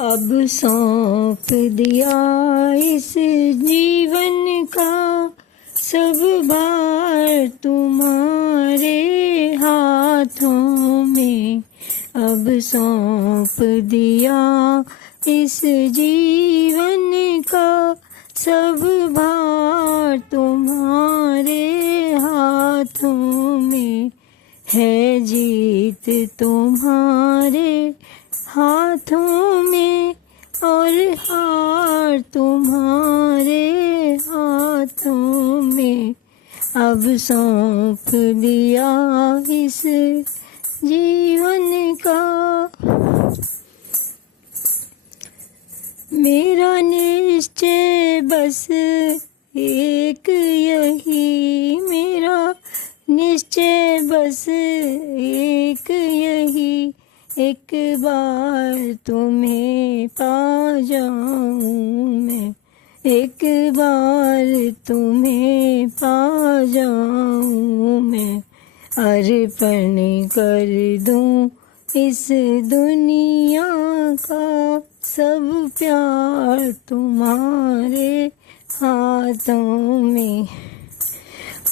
अब सौंप दिया इस जीवन का सब भार तुम्हारे हाथों में। अब सौंप दिया इस जीवन का सब भार तुम्हारे हाथों में। है जीत तुम्हारे हाथों में और हार तुम्हारे हाथों में। अब सौंप दिया इस जीवन का। मेरा निश्चय बस एक यही, मेरा निश्चय बस एक यही, एक बार तुम्हें पा जाऊं मैं, एक बार तुम्हें पा जाऊं मैं। अर्पण कर दूं इस दुनिया का सब प्यार तुम्हारे हाथों में।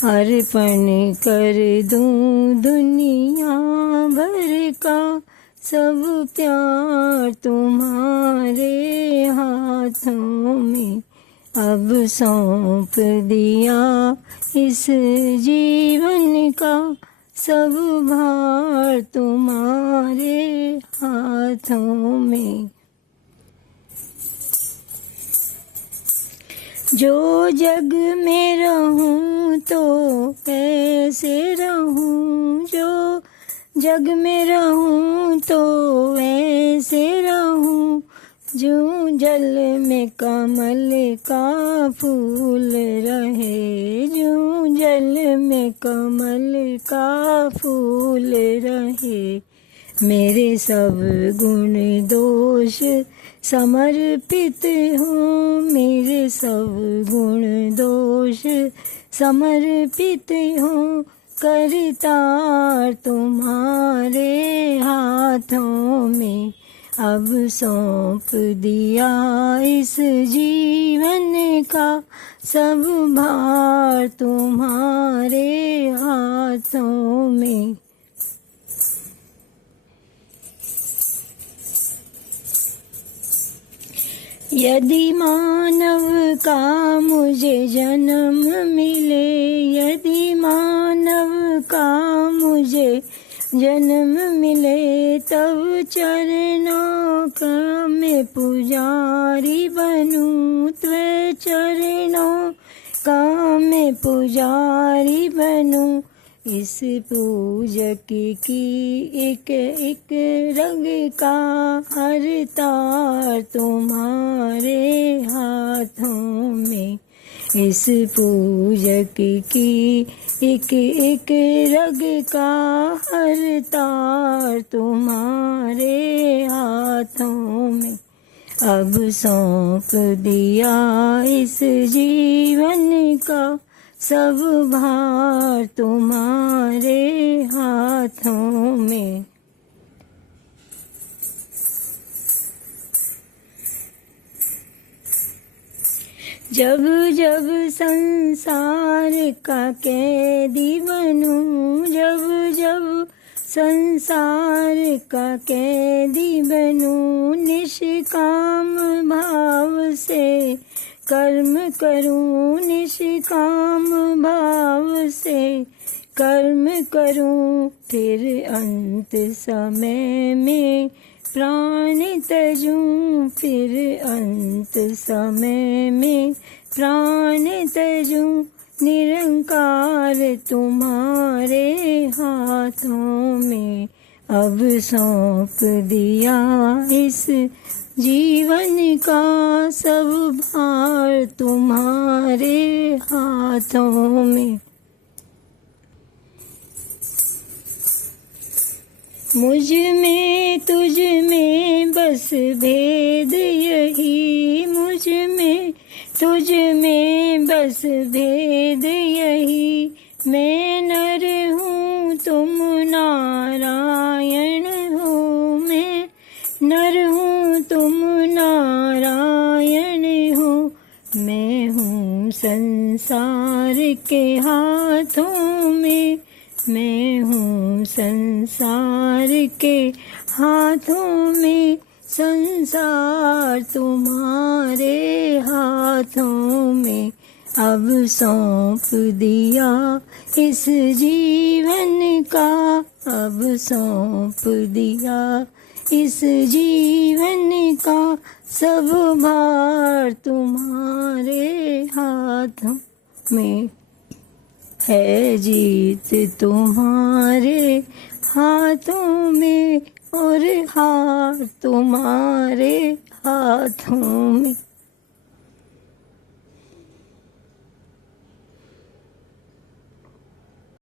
अर्पण कर दूं दुनिया भर का सब प्यार तुम्हारे हाथों में। अब सौंप दिया इस जीवन का सब भार तुम्हारे हाथों में। जो जग में रहूं तो ऐसे रहूं, जो जग में रहूं तो ऐसे रहूं, जो जल में कमल का फूल रहे, जो जल में कमल का फूल रहे। मेरे सब गुण दोष समर्पित हूँ, मेरे सब गुण दोष समर्पित हूँ। करतार तुम्हारे हाथों में। अब सौंप दिया इस जीवन का सब भार तुम्हारे हाथों में। यदि मानव का मुझे जन्म मिले, यदि मानव का मुझे जन्म मिले, तब चरणों का मैं पुजारी बनूं, त्वे चरणों का मैं पुजारी बनूं। इस पूजक की एक एक रग का हर तार तुम्हारे हाथों में। इस पूजक की एक एक रग का हर तार तुम्हारे हाथों में। अब सौंप दिया इस जीवन का सब भार तुम्हारे हाथों में। जब जब संसार का कैदी बनूं, जब जब संसार का कैदी बनूं, निष्काम भाव से कर्म करूं, निष्काम भाव से कर्म करूं। फिर अंत समय में प्राण तजूं, फिर अंत समय में प्राण तजूं। निरंकार तुम्हारे हाथों में। अब सौंप दिया इस जीवन का सब भार तुम्हारे हाथों में। मुझ में तुझ में बस भेद यही, मुझ में तुझ में बस भेद यही। मैं नर हूँ तुम नारायण हो, मैं नर हूँ तुम हूँ संसार के हाथों में, मैं हूँ संसार के हाथों में, संसार तुम्हारे हाथों में। अब सौंप दिया इस जीवन का, अब सौंप दिया इस जीवन का, सब भार तुम्हारे हाथों में। है जीत तुम्हारे हाथों में और हार तुम्हारे हाथों में।